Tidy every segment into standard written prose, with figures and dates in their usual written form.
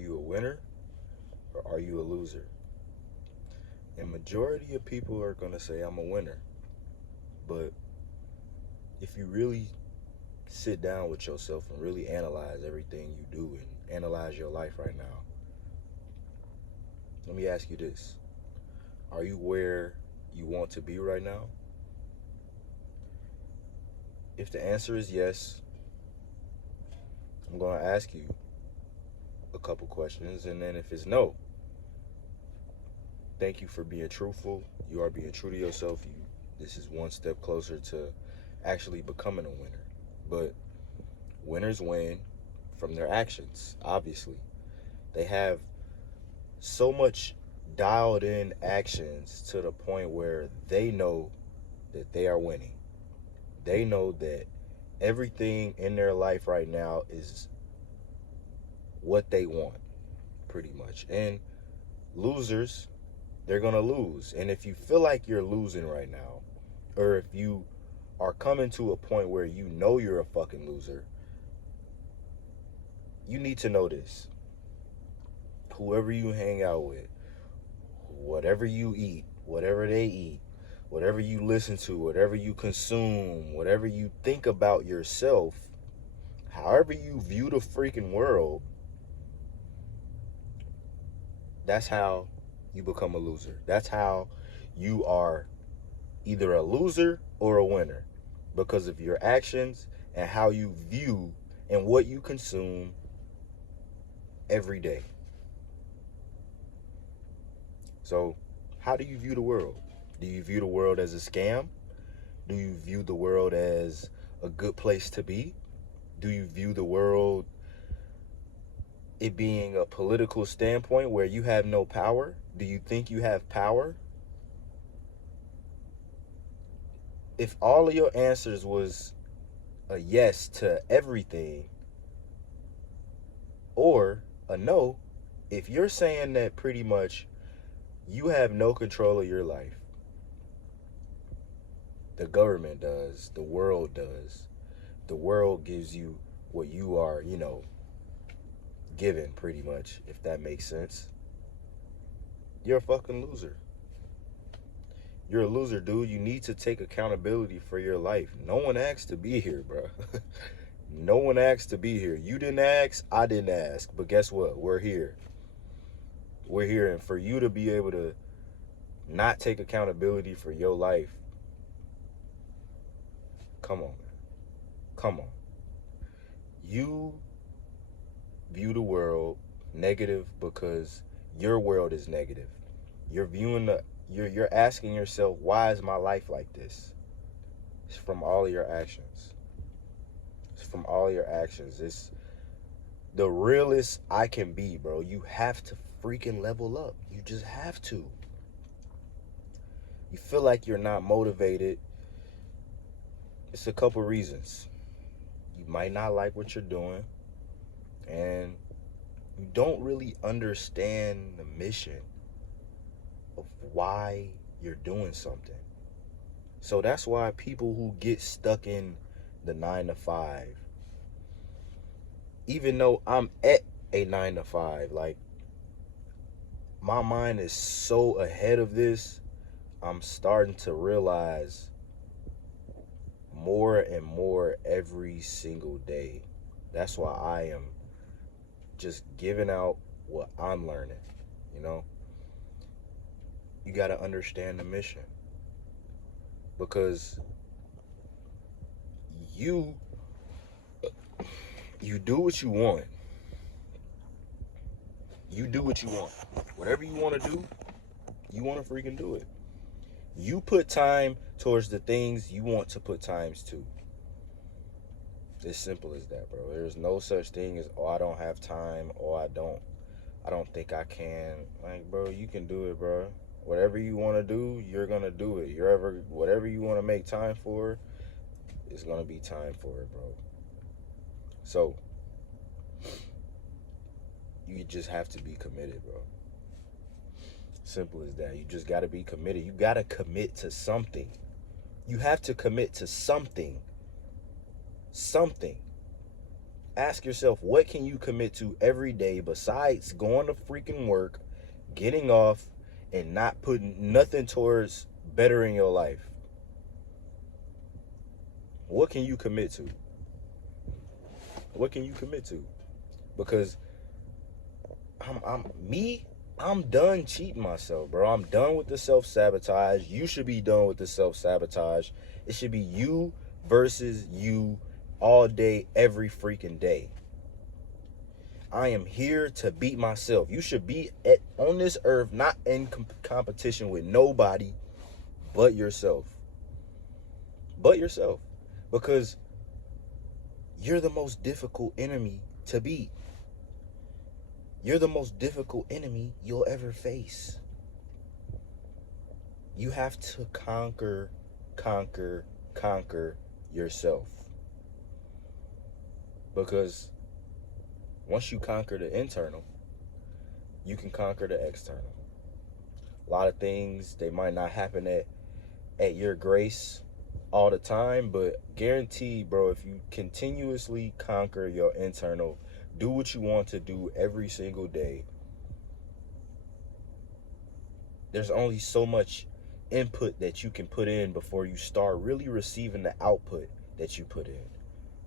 you a winner or are you a loser? And majority of people are going to say I'm a winner. But if you really sit down with yourself and really analyze everything you do and analyze your life right now, let me ask you this. Are you where you want to be right now? If the answer is yes, I'm going to ask you a couple questions. And then if it's no, thank you for being truthful. You are being true to yourself. This is one step closer to actually becoming a winner. But winners win from their actions, obviously. They have so much dialed in actions to the point where they know that they are winning. They know that everything in their life right now is what they want, pretty much. And losers, they're going to lose. And if you feel like you're losing right now, or if you are coming to a point where you know you're a fucking loser, you need to know this. Whoever you hang out with, whatever you eat, whatever they eat, whatever you listen to, whatever you consume, whatever you think about yourself, however you view the freaking world, that's how you become a loser. That's how you are either a loser or a winner, because of your actions and how you view and what you consume every day. So, how do you view the world? Do you view the world as a scam? Do you view the world as a good place to be? Do you view the world it being a political standpoint where you have no power? Do you think you have power? If all of your answers was a yes to everything or a no, if you're saying that pretty much you have no control of your life, the government does, the world does. The world gives you what you are, given pretty much, if that makes sense. You're a fucking loser. You're a loser, dude. You need to take accountability for your life. No one asked to be here, bro. No one asked to be here. You didn't ask, I didn't ask. But guess what? We're here. We're here. And for you to be able to not take accountability for your life, come on, man. Come on. You view the world negative because your world is negative. You're viewing you're asking yourself, why is my life like this? It's from all of your actions. It's from all your actions. It's the realest I can be, bro. You have to freaking level up. You just have to. You feel like you're not motivated. It's a couple reasons. You might not like what you're doing, and you don't really understand the mission of why you're doing something. So that's why people who get stuck in the 9 to 5, even though I'm at a 9 to 5, like my mind is so ahead of this, I'm starting to realize more and more every single day. That's why I am just giving out what I'm learning, you know? You got to understand the mission, because you do what you want. You do what you want. Whatever you want to do, you want to freaking do it. You put time towards the things you want to put times to. It's simple as that, bro. There's no such thing as, oh, I don't have time, or I don't think I can. Like, bro, you can do it, bro. Whatever you want to do, you're going to do it. Whatever you want to make time for, it's going to be time for it, bro. So, you just have to be committed, bro. Simple as that. You just got to be committed. You got to commit to something. You have to commit to something. Something. Ask yourself, what can you commit to every day besides going to freaking work, getting off, and not putting nothing towards bettering your life? What can you commit to? What can you commit to? Because I'm done cheating myself, bro. I'm done with the self-sabotage. You should be done with the self-sabotage. It should be you versus you all day, every freaking day. I am here to beat myself. You should be on this earth, not in competition with nobody but yourself. But yourself. Because you're the most difficult enemy to beat. You're the most difficult enemy you'll ever face. You have to conquer yourself. Because once you conquer the internal, you can conquer the external. A lot of things, they might not happen at your grace all the time, but guaranteed, bro, if you continuously conquer your internal, do what you want to do every single day, there's only so much input that you can put in before you start really receiving the output that you put in.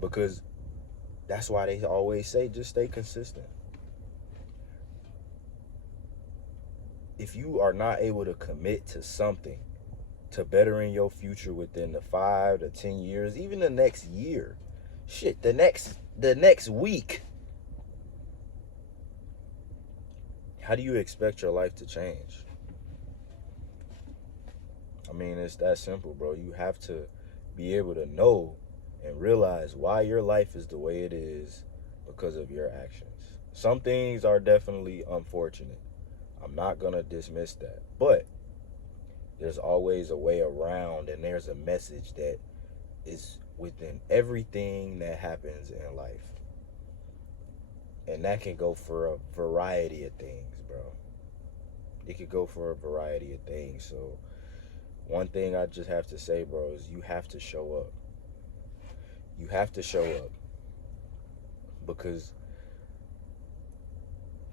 Because that's why they always say, just stay consistent. If you are not able to commit to something, to bettering your future within the 5 to 10 years, even the next year, shit, the next week, how do you expect your life to change? I mean, it's that simple, bro. You have to be able to know and realize why your life is the way it is because of your actions. Some things are definitely unfortunate. I'm not going to dismiss that. But there's always a way around, and there's a message that is within everything that happens in life. And that can go for a variety of things, bro. It could go for a variety of things. So one thing I just have to say, bro, is you have to show up. You have to show up. Because,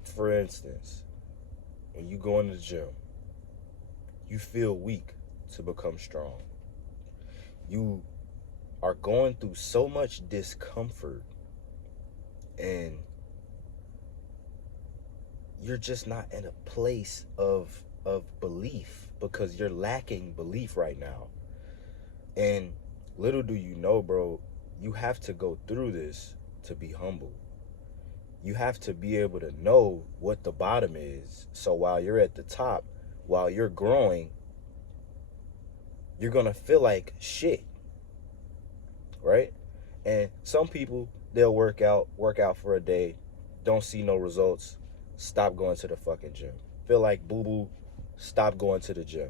for instance, when you go in the gym, you feel weak to become strong. You are going through so much discomfort, and you're just not in a place of belief because you're lacking belief right now. And little do you know, bro, you have to go through this to be humble. You have to be able to know what the bottom is. So while you're at the top, while you're growing, you're going to feel like shit. Right? And some people, they'll work out for a day, don't see no results, stop going to the fucking gym. Feel like boo-boo, stop going to the gym.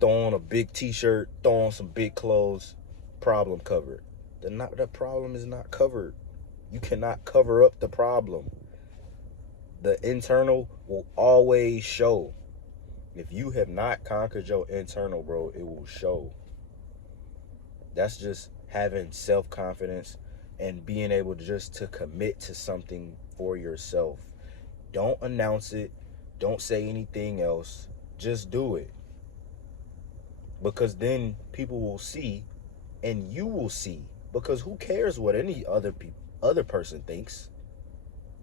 Throw on a big t-shirt, throw on some big clothes, problem covered. The problem is not covered. You cannot cover up the problem. The internal will always show. If you have not conquered your internal, bro, it will show. That's just having self-confidence and being able to commit to something for yourself. Don't announce it. Don't say anything else. Just do it. Because then people will see and you will see. Because who cares what any other person thinks?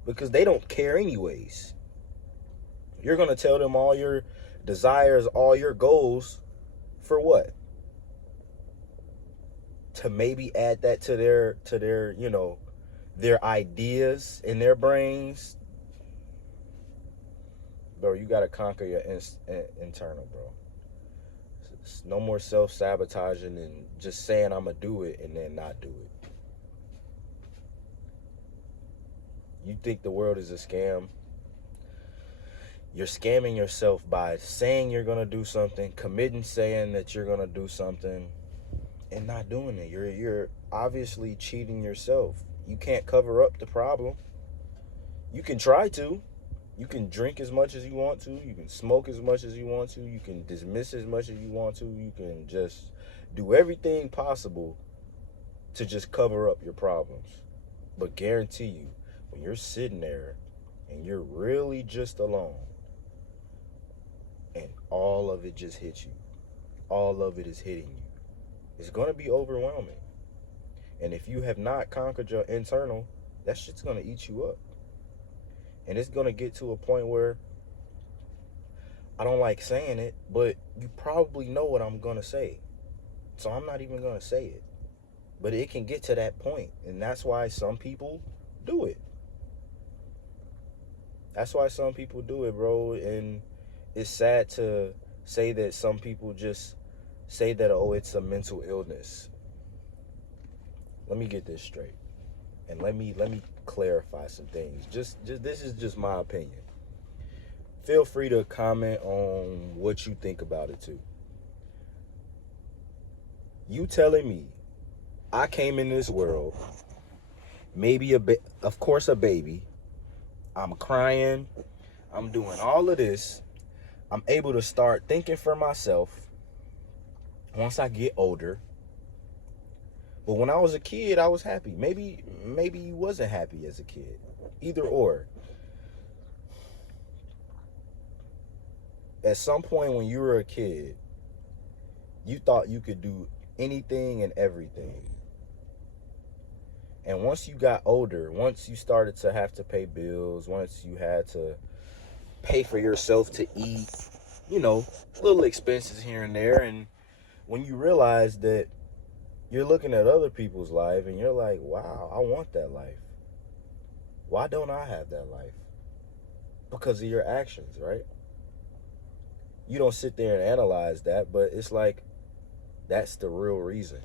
Because they don't care anyways. You're going to tell them all your desires, all your goals for what? To maybe add that to their their ideas in their brains. Bro, you got to conquer your internal, bro. It's no more self-sabotaging and just saying I'm going to do it and then not do it. You think the world is a scam? You're scamming yourself by saying you're going to do something, committing saying that you're going to do something, and not doing it. You're obviously cheating yourself. You can't cover up the problem. You can try to. You can drink as much as you want to. You can smoke as much as you want to. You can dismiss as much as you want to. You can just do everything possible to just cover up your problems. But guarantee you, when you're sitting there and you're really just alone and all of it just hits you, all of it is hitting you, it's going to be overwhelming. And if you have not conquered your internal, that shit's going to eat you up. And it's going to get to a point where, I don't like saying it, but you probably know what I'm going to say. So I'm not even going to say it. But it can get to that point. And that's why some people do it. That's why some people do it, bro. And it's sad to say that some people just say that, oh, it's a mental illness. Let me get this straight. And let me clarify some things. Just this is just my opinion. Feel free to comment on what you think about it too. You telling me I came in this world, maybe of course a baby. I'm crying. I'm doing all of this. I'm able to start thinking for myself once I get older. But when I was a kid, I was happy. Maybe you wasn't happy as a kid. Either or. At some point when you were a kid, you thought you could do anything and everything. And once you got older, once you started to have to pay bills, once you had to pay for yourself to eat, little expenses here and there, and when you realize that you're looking at other people's life and you're like, wow, I want that life. Why don't I have that life? Because of your actions, right? You don't sit there and analyze that, but it's like, that's the real reason.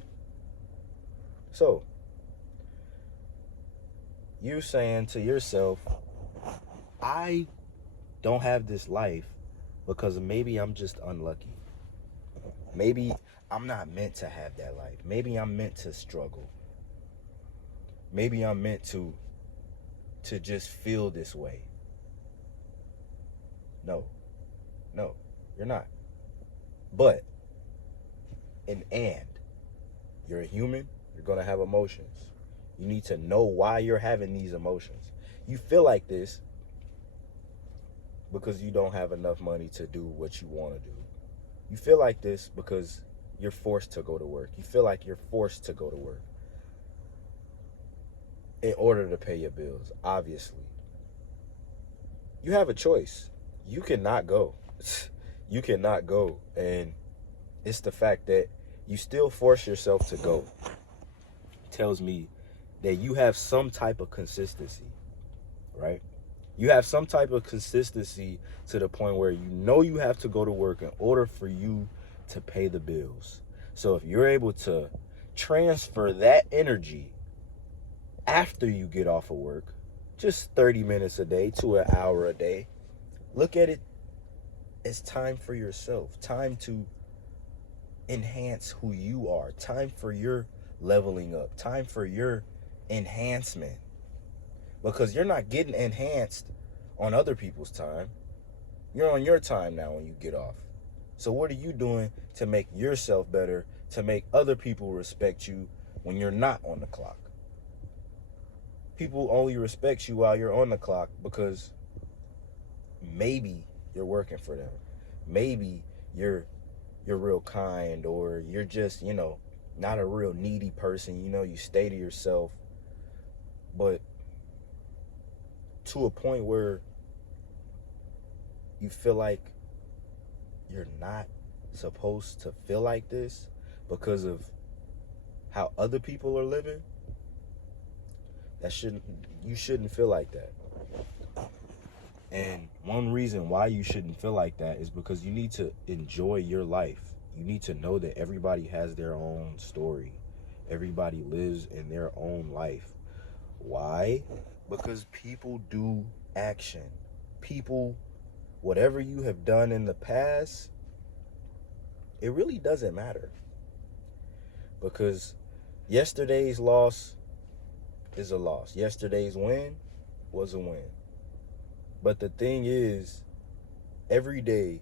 So, you saying to yourself, I don't have this life because maybe I'm just unlucky. Maybe I'm not meant to have that life. Maybe I'm meant to struggle. Maybe I'm meant to just feel this way. No, you're not. But, and you're a human, you're going to have emotions. You need to know why you're having these emotions. You feel like this because you don't have enough money to do what you want to do. You feel like this because you're forced to go to work. You feel like you're forced to go to work in order to pay your bills, obviously. You have a choice. You cannot go. You cannot go. And it's the fact that you still force yourself to go. Tells me that you have some type of consistency, right? You have some type of consistency to the point where you know you have to go to work in order for you to pay the bills. So if you're able to transfer that energy after you get off of work, just 30 minutes a day to an hour a day, look at it as time for yourself, time to enhance who you are, time for your leveling up, time for your enhancement. Because you're not getting enhanced on other people's time. You're on your time now when you get off. So what are you doing to make yourself better, to make other people respect you when you're not on the clock? People only respect you while you're on the clock because maybe you're working for them. Maybe you're real kind, or you're just, not a real needy person. You stay to yourself. But to a point where you feel like you're not supposed to feel like this because of how other people are living, you shouldn't feel like that. And one reason why you shouldn't feel like that is because you need to enjoy your life. You need to know that everybody has their own story. Everybody lives in their own life. Why? Because people do action. People, whatever you have done in the past, it really doesn't matter. Because yesterday's loss is a loss. Yesterday's win was a win. But the thing is, every day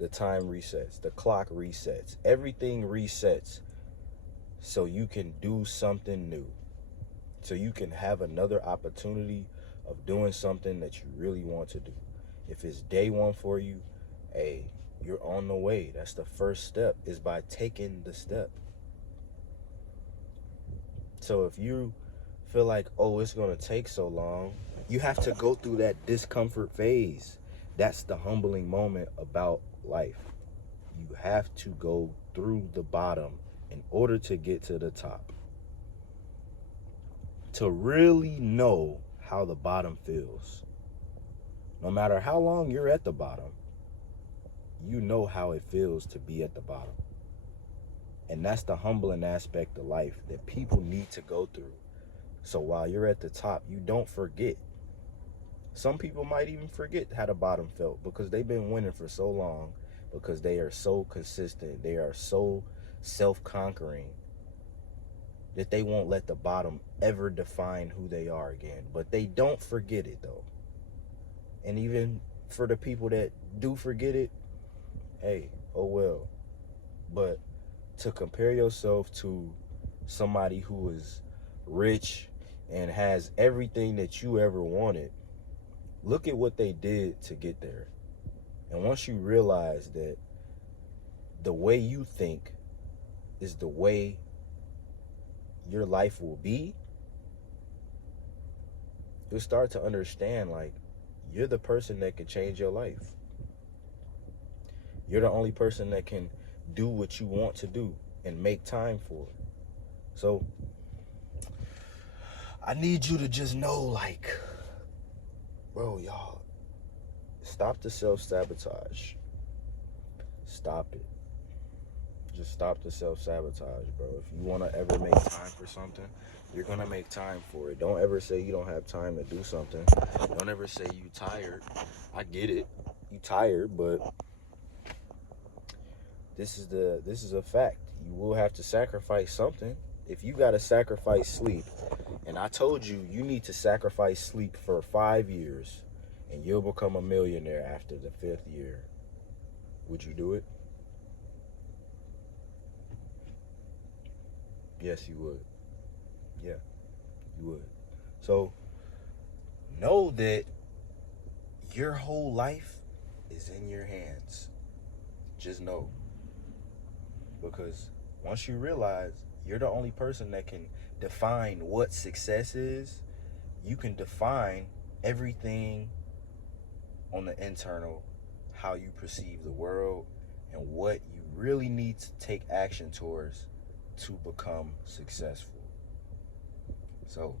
the time resets, the clock resets, everything resets so you can do something new. so you can have another opportunity of doing something that you really want to do. If it's day one for you, hey, you're on the way. That's the first step, is by taking the step. So if you feel like, oh, it's going to take so long, you have to go through that discomfort phase. That's the humbling moment about life. You have to go through the bottom in order to get to the top. To really know how the bottom feels. No matter how long you're at the bottom, you know how it feels to be at the bottom. And that's the humbling aspect of life that people need to go through. So while you're at the top, you don't forget. Some people might even forget how the bottom felt because they've been winning for so long, because they are so consistent, they are so self-conquering, that they won't let the bottom ever define who they are again. But they don't forget it, though. And even for the people that do forget it, hey, oh well. But to compare yourself to somebody who is rich and has everything that you ever wanted, look at what they did to get there. And once you realize that the way you think is the way your life will be, you'll start to understand, like, you're the person that can change your life. You're the only person that can do what you want to do and make time for it. So I need you to just know, like, bro, y'all, stop the self-sabotage. Stop it. Just stop the self-sabotage, bro. If you want to ever make time for something, you're going to make time for it. Don't ever say you don't have time to do something. Don't ever say you tired. I get it. You tired, but this is a fact. You will have to sacrifice something. If you got to sacrifice sleep, and I told you, you need to sacrifice sleep for 5 years, and you'll become a millionaire after the 5th year. Would you do it? Yes, you would. Yeah, you would. So know that your whole life is in your hands. Just know. Because once you realize you're the only person that can define what success is, you can define everything on the internal, how you perceive the world, and what you really need to take action towards to become successful. So,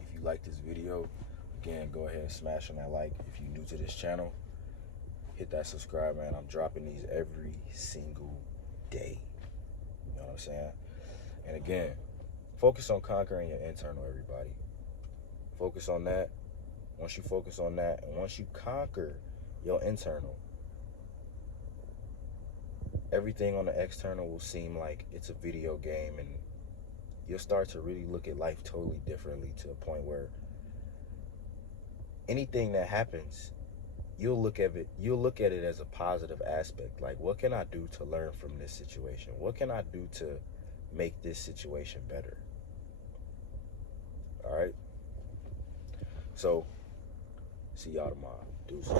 if you like this video, again, go ahead and smash on that like. If you're new to this channel, hit that subscribe, man. I'm dropping these every single day. You know what I'm saying? And again, focus on conquering your internal, everybody. Focus on that. Once you focus on that, and once you conquer your internal, everything on the external will seem like it's a video game, and you'll start to really look at life totally differently, to a point where anything that happens, you'll look at it as a positive aspect. Like, what can I do to learn from this situation? What can I do to make this situation better? All right. So, see y'all tomorrow. Deuces.